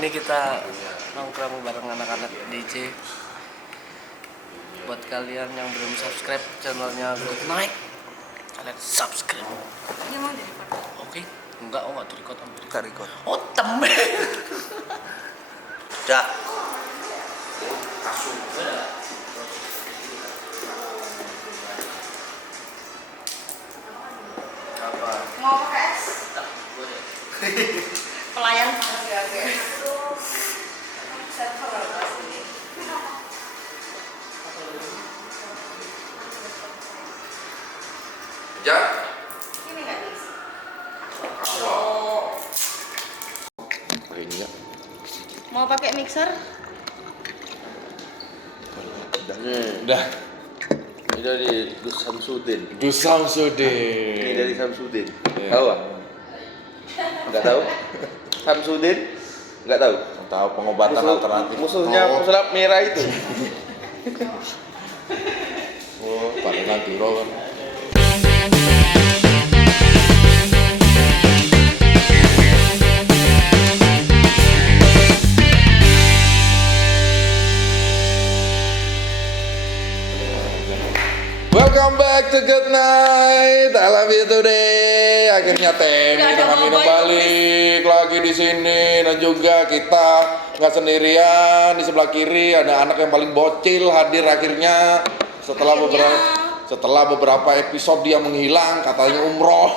Ini kita nongkrong bareng anak-anak DJ. Buat kalian yang belum subscribe channelnya Good Night, kalian subscribe. Ini mau di-record? Oke? Enggak, oh nggak record. Kita record. Oh temen. Cak. Apa? Mau pakai es? Pelayan banget ya gue. Server apa sini? Jak. Ini nggak bisa. Pakai ini enggak? Mau pakai mixer? Udah. Ini dari Gus Samsudin. Gus Samsudin. Ini dari Samsudin. Iya. Tahu ah? Enggak tahu? Samsudin? Enggak tahu. Tahu pengobatan alternatif. Musuhnya pesulap merah itu. Oh, palingan tiro kan. Welcome back to Good Night. I love you today. Akhirnya Temi Nggak ada teman minum mobile, balik lagi di sini, dan juga kita nggak sendirian. Di sebelah kiri ada anak yang paling bocil hadir akhirnya setelah beberapa episode dia menghilang, katanya umroh.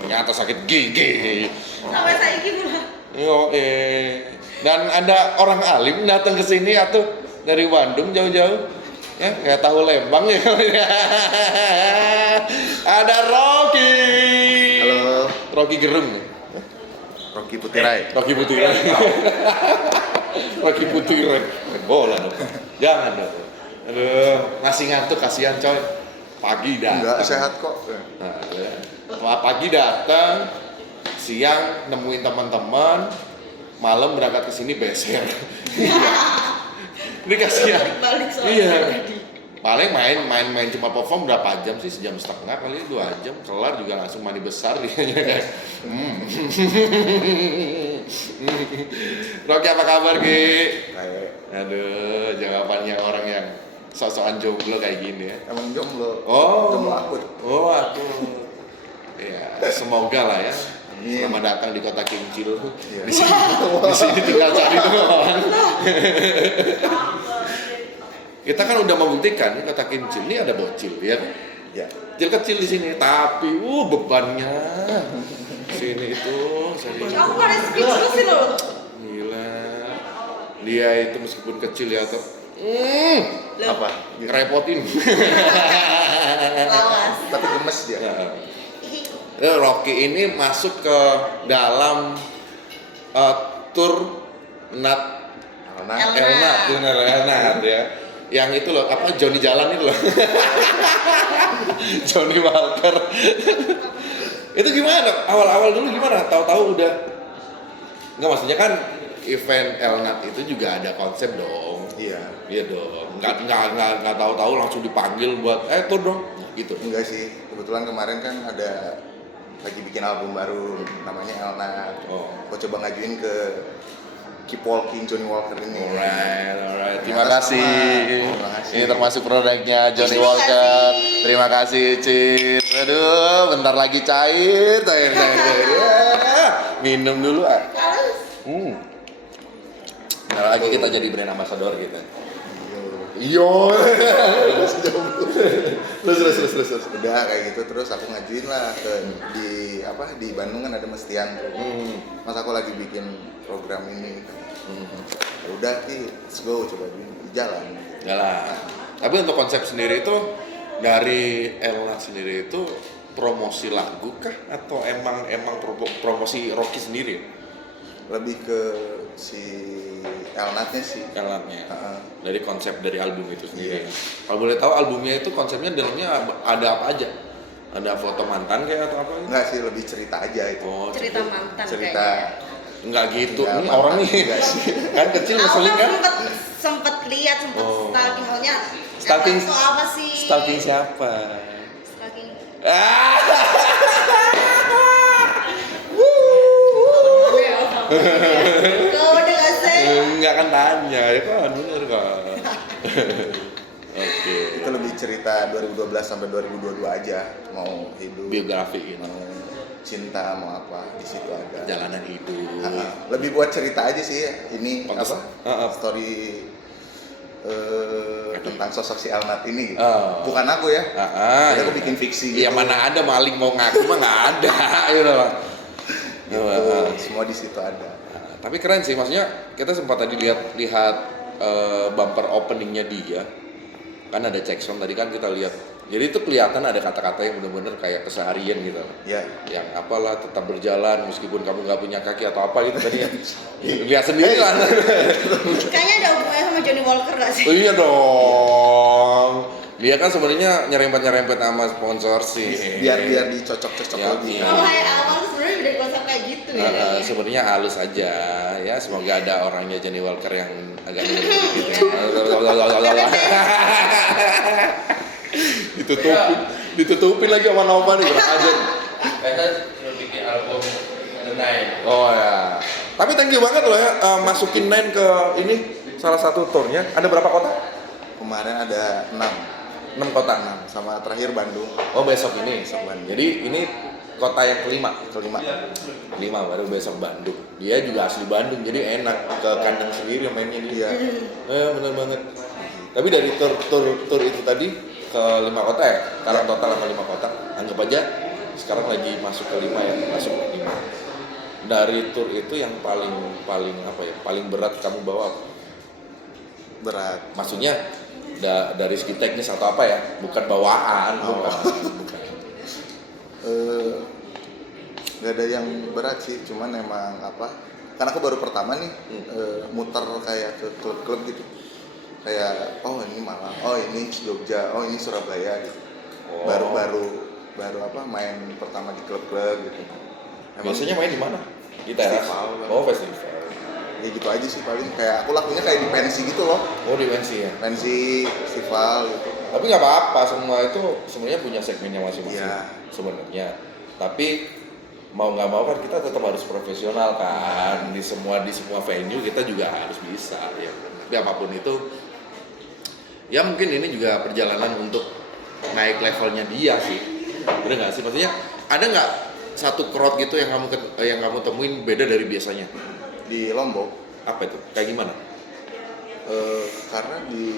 Ternyata sakit gigi. Sampai saya gimana? Yo, dan ada orang alim datang ke sini atau dari Bandung jauh-jauh. Ya, nggak tahu Lembang ya. Ada Rocky. Halo. Rocky Gerung. Rocky Putirai. Rocky Putirai. Rocky Putirai. Bola dong. Jangan dong. Aduh, masih ngantuk, kasihan coy. Pagi datang. Enggak sehat kok. Nah, ya. Pagi datang, siang nemuin teman-teman, malam berangkat ke sini beser. Ini kasihan. Balik soalnya Iya. tadi. Paling main cuma perform berapa jam sih? Sejam setengah kali, 2 jam. Kelar juga langsung mandi besar dia kayak. Rocky, apa kabar Ki? Kayak Aduh, jawabannya orang yang sok-sokan jomblo kayak gini ya. emang jomblo. Oh, Jomblo akut. Oh, aku. Ya, semoga lah ya. Amin. Selamat datang di kota Kincil. Iya. Di sini tinggal cari doang. Kita kan udah membuktikan nih kota Kincil ini ada bocil, ya kan? Ya. Kecil-kecil di sini, tapi bebannya sini itu Aku pada speechless sih loh. gila. Dia itu meskipun kecil ya tuh Apa? ngerepotin. Lawas. Tapi gemes dia. Ya. Rocky ini masuk ke dalam tour Nat Karena Elnat, bener Elnat ya. Yang itu loh, apa Johnny Jalan itu loh. Johnny Walker. Itu gimana? Awal-awal dulu gimana? Tahu-tahu udah. Enggak, maksudnya kan event Elnat itu juga ada konsep dong. iya. Iya dong. Enggak tahu-tahu langsung dipanggil buat tur dong. Gitu. Enggak sih. Kebetulan kemarin kan ada lagi bikin album baru namanya Elnat. Oh. Aku coba ngajuin ke Keep Walking Johnny Walker ini. Alright. Terima Ternyata kasih. sama. Terima kasih. Ini termasuk produknya Johnny Terima Walker. kasih. Terima kasih, Cid. Aduh, bentar lagi cair. Ya, minum dulu. Bentar lagi kita jadi brand ambassador gitu. Iyo. Terus. Udah kayak gitu terus aku ngajuin lah ke di Bandung kan ada Mestian tuh. Mas aku lagi bikin program ini. Ya udah Ki, let's go coba jalan. Jalan. Tapi untuk konsep sendiri itu dari Elna sendiri itu promosi lagu kah atau emang promosi Rocky sendiri? Lebih ke si Elnatnya sih. Elnatnya. Heeh. Dari konsep dari album itu sendiri. Iya. Kalau boleh tahu albumnya itu konsepnya dalamnya ada apa aja? Ada foto mantan kayak atau apa? Enggak sih, lebih cerita aja itu. Oh, Cerita mantan Cerita kayaknya. enggak gitu. Enggak, Ini mantan orang nih enggak sih. kan kecil Aku ngeselin kan? sempet lihat, sempet Oh. stalking, maunya Stalking itu apa sih? Stalking siapa? Stalking. Ah. Kau udah gak sih? Enggak kan tanya, ya kan bener kan. Oke. Itu lebih cerita 2012 sampai 2022 aja, mau hidup, Biografi gitu. mau cinta, mau apa di situ ada. Perjalanan hidup. Lebih buat cerita aja sih ini Bagus. apa? Story tentang sosok si Alnat ini. Gitu. Oh. Bukan aku ya. Jadi aku bikin fiksi gitu. Ya mana ada maling mau ngaku mah nggak ada, gitu lah. Gitu, semua di situ ada. Tapi keren sih, maksudnya kita sempat tadi lihat bumper openingnya dia, kan ada check sound tadi kan kita lihat. Jadi itu kelihatan ada kata-kata yang benar-benar kayak keseharian gitu. Ya. Yang apalah tetap berjalan meskipun kamu nggak punya kaki atau apa gitu tadi ya. Lihat sendiri kan. Kayaknya ada hubungannya sama Johnny Walker gak sih? Oh, iya dong. Dia kan sebenarnya nyerempet sama sponsor sih. Biar dicocok-cocok Ya, lagi. iya. Oh, kayak awal tuh sebenarnya udah dikonsep kayak gitu ya. Sebenarnya halus aja ya, semoga ada orangnya Johnny Walker yang agak gitu. ditutupin lagi sama Nova nih, kurang ajar. Kita sudah bikin album The Nine. Oh ya. Tapi thank you banget loh ya, masukin Nine ke ini salah satu tournya. Ada berapa kota? Kemarin ada 6 kota. 6 sama terakhir Bandung. Oh besok ini. Besok Bandung. Jadi ini kota yang kelima. Kelima. Baru besok Bandung. Dia juga asli Bandung, jadi enak ke kandang sendiri mainnya dia. Iya. Bener banget. Tapi dari tur itu tadi ke 5 kota ya, sekarang total sama 5 kota. Anggap aja sekarang lagi masuk ke 5 ya, masuk ke 5. Dari tur itu yang paling apa ya, paling berat kamu bawa apa? Berat. Maksudnya dari segi teknis atau apa ya, bukan bawaan, bukan. Gak ada yang berat sih, cuman emang apa? Karena aku baru pertama nih muter kayak ke klub-klub gitu. Kayak oh ini Malang, oh ini Jogja, oh ini Surabaya gitu. Oh. Baru apa main pertama di klub-klub gitu. Biasanya main di mana? Di teras. Festival, kan. Oh, festival. Ya gitu aja sih paling, kayak aku lakunya kayak di pensi gitu loh. Oh, di pensi ya. Pensi, festival gitu. Tapi nggak apa-apa, semua itu sebenarnya punya segmennya masing-masing. Iya. Sebenarnya. Tapi mau nggak mau kan kita tetap harus profesional kan, di semua venue kita juga harus bisa ya. Tapi apapun itu, ya mungkin ini juga perjalanan untuk naik levelnya dia sih. Bener nggak sih? Maksudnya ada nggak satu crowd gitu yang kamu temuin beda dari biasanya? Di Lombok. Apa itu? Kayak gimana? Karena di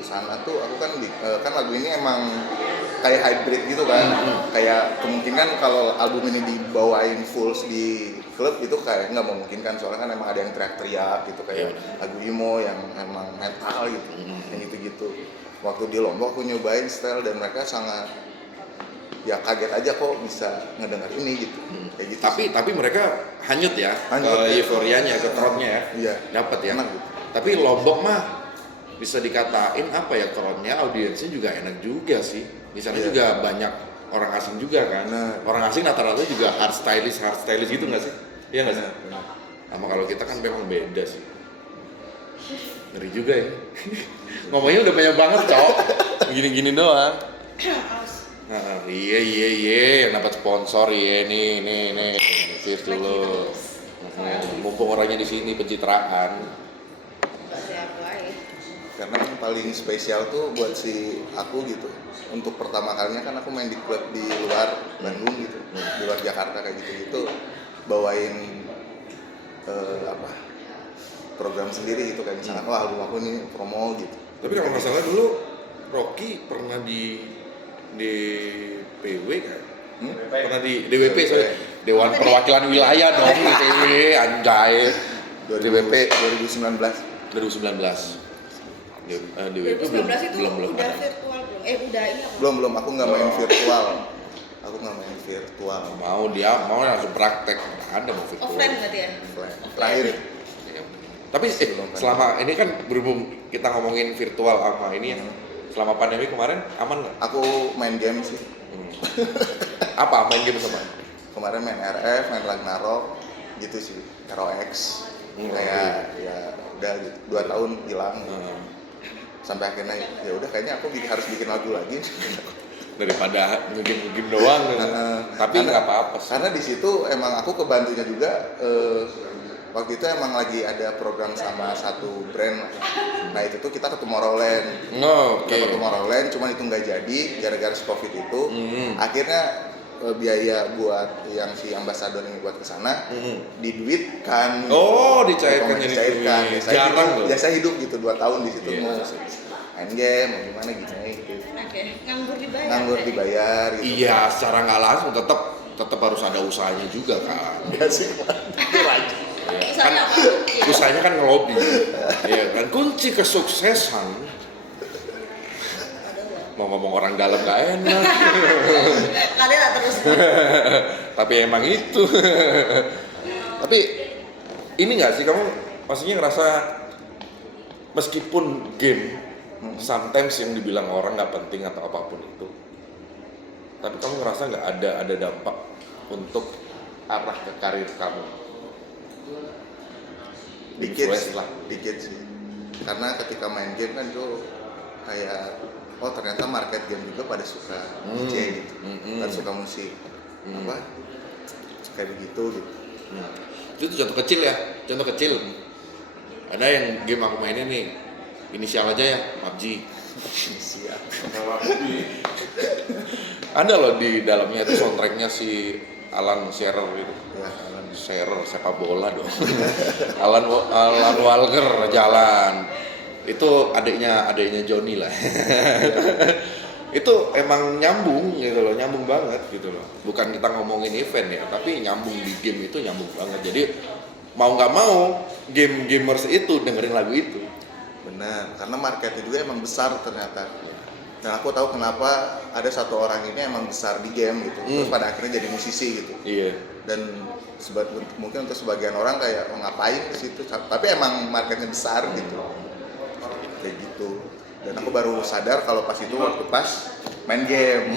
sana tuh aku kan kan lagu ini emang kayak hybrid gitu kan. Kayak kemungkinan kalau album ini dibawain full di klub itu kayak nggak memungkinkan, soalnya kan emang ada yang teriak-teriak gitu kayak lagu emo yang emang metal gitu, yang gitu-gitu. Waktu di Lombok aku nyobain style dan mereka sangat ya kaget aja kok bisa ngedengar ini gitu. Kayak gitu. Tapi mereka hanyut ya, Hanyut, ke ya. euforianya, ke crowd-nya ya. Iya. Dapat ya. Enak gitu. Tapi Lombok mah bisa dikatain apa ya, crowd-nya, audiensnya juga enak juga sih. Di sana Iya. juga banyak orang asing juga kan. Benar. Orang asing rata-rata juga hard stylist gitu nggak sih? Iya nggak sih? Benar. Sama kalau kita kan memang beda sih. Ngeri juga ya. Ngomongnya udah banyak banget, Cok. Gini-gini doang. Nah, iya yang dapat sponsor ya nih cheers dulu. Mumpung orangnya di sini pencitraan. Karena yang paling spesial tuh buat si aku gitu, untuk pertama kalinya kan aku main di klub di luar Bandung gitu, di luar Jakarta kayak gitu bawain program sendiri gitu, kayak misalnya album aku ini promo gitu. Tapi kalau nggak salah dulu Rocky pernah di DPW kan? Pernah di DWP, sorry. Dewan Perwakilan Wilayah dong, DPW, anjay. DWP 2019. 2019. DWP 2019 itu belum udah ada. virtual belum? Udah ini apa? Belum, aku nggak main virtual. Mau langsung praktek, nggak ada mau virtual. Offline berarti ya? Terakhir. Iya. Tapi selama ini kan berhubung kita ngomongin virtual sama ini ya, selama pandemi kemarin aman nggak? Aku main game sih. Apa main game sama? Kemarin main RF, main Ragnarok gitu sih, ROX. Kayak ya udah gitu, 2 tahun hilang. Sampai akhirnya ya udah kayaknya aku harus bikin lagu lagi Daripada ngegame doang. Tapi nggak apa-apa sih. Karena di situ emang aku kebantunya juga waktu itu emang lagi ada program sama satu brand. Nah itu tuh kita ke Tomorrowland. Oke. Kita ke Tomorrowland, cuman itu nggak jadi gara-gara COVID itu. Akhirnya biaya buat yang si ambasador ini buat kesana diduitkan. Oh, dicairkan jadi dicairkan. duit. Jarang loh. Biasa hidup gitu 2 tahun di situ Iya. mau main game, mau gimana gitu. Oke, nganggur dibayar. Nganggur dibayar gitu. Iya, secara nggak langsung tetap harus ada usahanya juga kan. Enggak sih. Usahanya apa? Iya. Usahanya kan ngelobi. Iya kan, kunci kesuksesan. Mau ngomong orang dalam nggak enak. Kalian tak terus. Tapi emang itu. Tapi ini nggak sih kamu maksudnya ngerasa meskipun game sometimes yang dibilang orang nggak penting atau apapun itu, tapi kamu ngerasa nggak ada dampak untuk arah ke karir kamu? Influence Dikit sih. Karena ketika main game kan tuh kayak oh ternyata market game juga pada suka DJ gitu, pada suka musik apa kayak begitu gitu. Itu contoh kecil ya, contoh kecil. Ada yang game aku mainin nih, inisial aja ya, PUBG. Siap. Ada loh di dalamnya itu soundtracknya si Alan Shearer gitu. Ya, Alan. Shearer sepak bola dong. Alan Walker jalan. Itu adiknya Johnny lah. Itu emang nyambung gitu loh, nyambung banget gitu loh. Bukan kita ngomongin event ya, tapi nyambung di game itu nyambung banget. Jadi mau nggak mau gamers itu dengerin lagu itu. Benar, karena marketnya juga emang besar ternyata. Dan aku tahu kenapa ada satu orang ini emang besar di game gitu, terus pada akhirnya jadi musisi gitu. Iya. Dan mungkin untuk sebagian orang kayak oh, ngapain ke situ, tapi emang marketnya besar gitu. Kayak gitu. Dan aku baru sadar kalau pas itu waktu pas main game.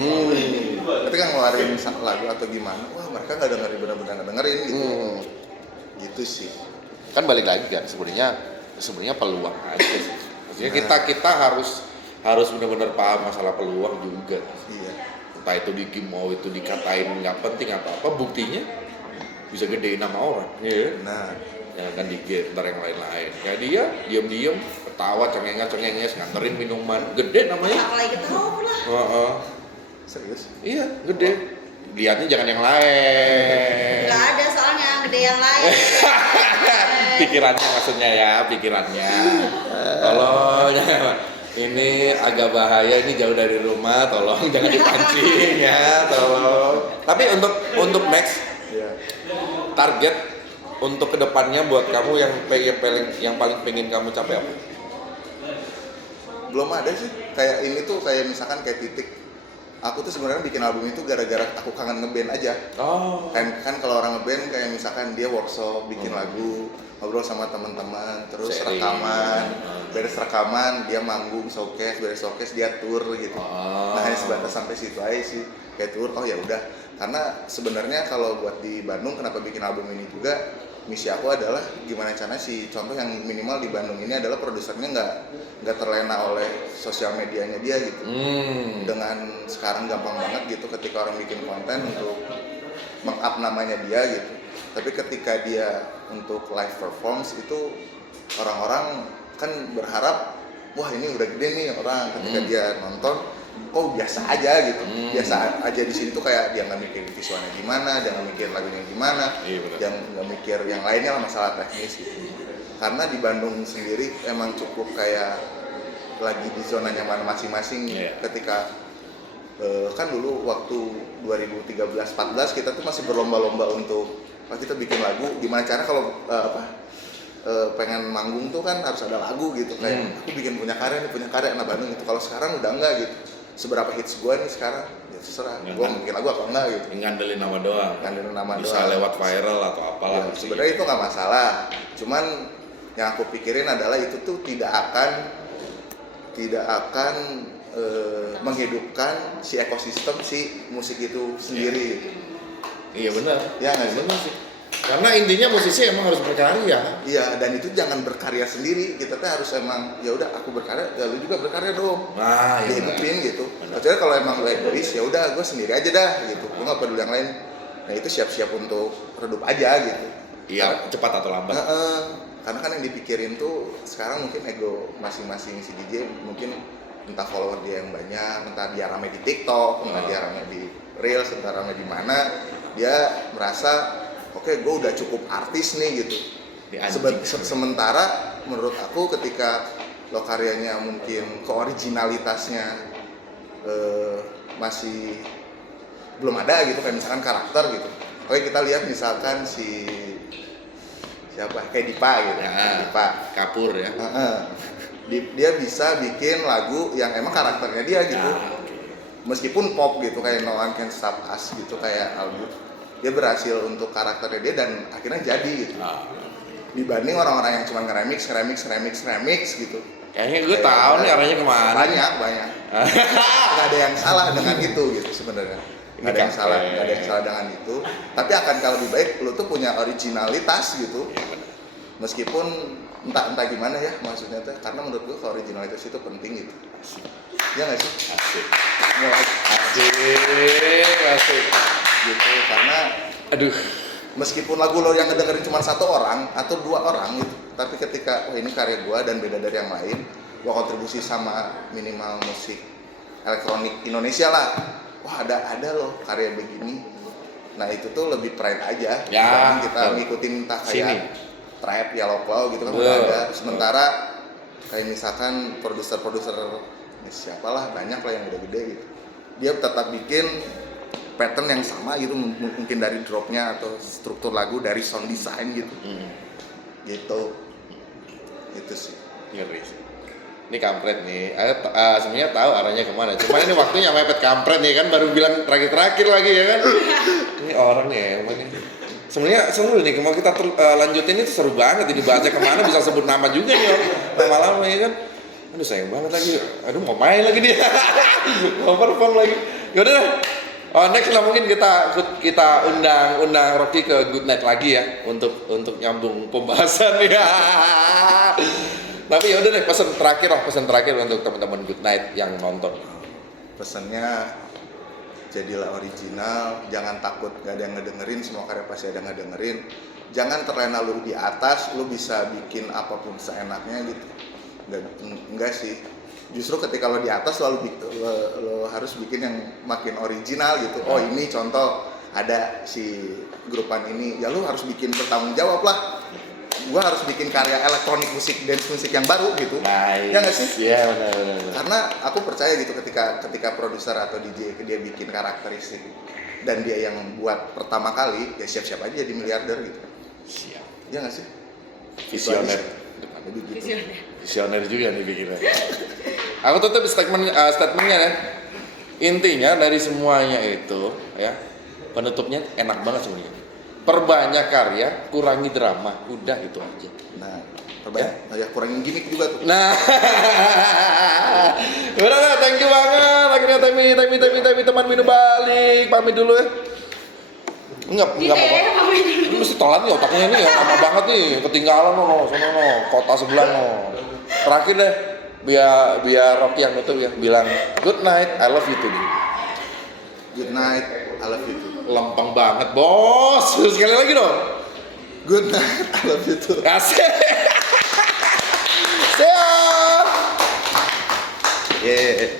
Tapi kan ngeluarin lagu atau gimana, wah mereka nggak dengerin, benar-benar nggak dengerin gitu. Gitu sih. Kan balik lagi kan sebenarnya peluang aja sih. Maksudnya kita harus benar-benar paham masalah peluang juga. Iya. Entah itu di game mau itu dikatain nggak penting atau apa, buktinya bisa gedein nama orang. Iya. Nah, Ya kan di game ntar yang lain-lain. Kayak dia diam-diam ketawa cengenges nganterin minuman, gede namanya. Tak lagi ketawa lah. serius? Iya, gede. Lihatnya jangan yang lain. Nggak ada soalnya gede yang lain. Pikirannya maksudnya ya, pikirannya. Tolong, ini agak bahaya, ini jauh dari rumah, tolong jangan dipancing ya, tolong. Tapi untuk next Iya. target untuk kedepannya buat kamu yang paling pengen kamu capai apa? Belum ada sih. Kayak ini tuh kayak misalkan kayak titik. Aku tuh sebenarnya bikin album itu gara-gara aku kangen ngeband aja. Oh. Kan kalau orang ngeband kayak misalkan dia workshop, bikin lagu, ngobrol sama teman-teman, terus Sharing. rekaman, beres rekaman dia manggung, showcase, beres showcase dia tour gitu. Oh. Nah hanya sebatas sampai situ aja sih. Kayak tour, oh ya udah. Karena sebenarnya kalau buat di Bandung kenapa bikin album ini juga, misi aku adalah gimana caranya si contoh yang minimal di Bandung ini adalah produsernya nggak terlena oleh sosial medianya dia gitu. Dengan sekarang gampang banget gitu ketika orang bikin konten untuk meng-up namanya dia gitu. Tapi ketika dia untuk live performance itu orang-orang kan berharap wah ini udah gede nih orang, ketika dia nonton kok biasa aja gitu. Biasa aja di sini tuh kayak dia nggak mikir visualnya gimana, dia nggak mikir lagunya gimana, Iya, benar. dia nggak mikir yang lainnya lah masalah teknis gitu. Karena di Bandung sendiri emang cukup kayak lagi di zona nyaman masing-masing. Iya. Ketika kan dulu waktu 2013-14 kita tuh masih berlomba-lomba untuk kita bikin lagu, gimana cara kalau pengen manggung tuh kan harus ada lagu gitu, kayak aku punya karya anak Bandung gitu. Kalau sekarang udah enggak gitu, seberapa hits gue nih sekarang ya terserah gue bikin lagu apa enggak gitu, Ngandelin nama doang. ngandelin nama Bisa doang. lewat viral atau apalah. Ya, sebenarnya itu nggak masalah, cuman yang aku pikirin adalah itu tuh tidak akan menghidupkan si ekosistem si musik itu sendiri gitu. Iya benar. Ya nggak sih? Benar sih. Karena intinya musisi emang harus berkarya. Iya, dan itu jangan berkarya sendiri. Kita tuh harus emang ya udah aku berkarya, ya lu juga berkarya dong. Nah, iya. Dihidupin gitu. Kecuali kalau emang lu egois, ya udah gue sendiri aja dah gitu. Gue nggak peduli yang lain. Nah itu siap-siap untuk redup aja gitu. Iya, cepat atau lambat. Karena kan yang dipikirin tuh sekarang mungkin ego masing-masing si DJ, mungkin entah follower dia yang banyak, entah dia rame di TikTok, entah dia rame di Reels, entah rame di mana, dia merasa oke, gue udah cukup artis nih gitu. Sementara menurut aku ketika lo karyanya mungkin keoriginalitasnya masih belum ada gitu, kayak misalkan karakter gitu. Oke, kita lihat misalkan siapa kayak Dipa gitu, Dipa Kapur ya. Dia bisa bikin lagu yang emang karakternya dia gitu, meskipun pop gitu kayak No One Can Stop Us gitu, kayak album dia berhasil untuk karakternya dia dan akhirnya jadi gitu. Dibanding orang-orang yang cuma nge-remix gitu. Kayaknya gue tahu nih arahnya kemana. Banyak. Nggak ada yang salah dengan itu gitu sebenarnya. Nggak ada yang salah dengan itu. Tapi akankah lebih baik lo tuh punya originalitas gitu. Meskipun entah gimana ya maksudnya tuh, karena menurut gue originalitas itu penting gitu. Ya nggak sih? Asik. Gitu, karena meskipun lagu lo yang ngedengerin cuma satu orang atau dua orang gitu, tapi ketika ini karya gue dan beda dari yang lain, gue kontribusi sama minimal musik elektronik Indonesia lah. Wah ada loh karya begini. Nah itu tuh lebih pride aja. Ya, kita ngikutin entah kayak trap, yellow claw gitu kan udah ada. Sementara kayak misalkan produser siapalah banyak lah yang udah gede gitu. Dia tetap bikin pattern yang sama gitu, mungkin dari dropnya atau struktur lagu, dari sound design gitu. Gitu. Itu sih. Ngeri. Ini kampret nih. Sebenarnya tahu arahnya kemana. Cuma ini waktunya mepet kampret nih kan, baru bilang terakhir lagi ya kan. Ini orang nih emang nih. Sebenarnya seru nih, mau kita lanjutin itu seru banget. Ini bahasnya kemana bisa sebut nama juga nih lama-lama ya kan. Aduh sayang banget lagi. Aduh mau main lagi dia. Mau perform lagi. Yaudah deh. Next lah mungkin kita undang Rocky ke Good Night lagi ya untuk nyambung pembahasan ya. Tapi yaudah deh, pesan terakhir untuk teman-teman Good Night yang nonton. Pesannya jadilah original, jangan takut gak ada yang ngedengerin, semua karya pasti ada yang ngedengerin. Jangan terlena lu di atas, lu bisa bikin apapun seenaknya gitu. Enggak sih. Justru ketika lo di atas lo harus bikin yang makin original gitu. Oh ini contoh ada si grupan ini, ya lo harus bikin bertanggung jawab lah. Gua harus bikin karya elektronik dance musik yang baru gitu. Nice. Ya nggak sih? Iya benar. Karena aku percaya gitu ketika produser atau DJ dia bikin karakteristik dan dia yang membuat pertama kali, ya siap-siap aja jadi miliarder gitu. Siap. Ya nggak sih? Visioner. Gitu. Visioner juga nih pikirnya. Aku tutup statementnya ya. Intinya dari semuanya itu ya, penutupnya enak banget sebenarnya. Perbanyak karya, kurangi drama, udah itu aja. Nah, ya kurangin gimmick juga tuh. Nah, udah lah, thank you banget. Akhirnya Temi teman minum balik, pamit dulu ya. Enggak apa-apa. Ini mesti telat nih otaknya nih, lama banget nih, ketinggalan sono kota sebelah Terakhir deh, biar Rocky yang nutup ya, bilang good night, I love you too. Good night, I love you too. Lempeng banget, bos. Sekali lagi dong. Good night, I love you too. Asik. Siap. Yeah.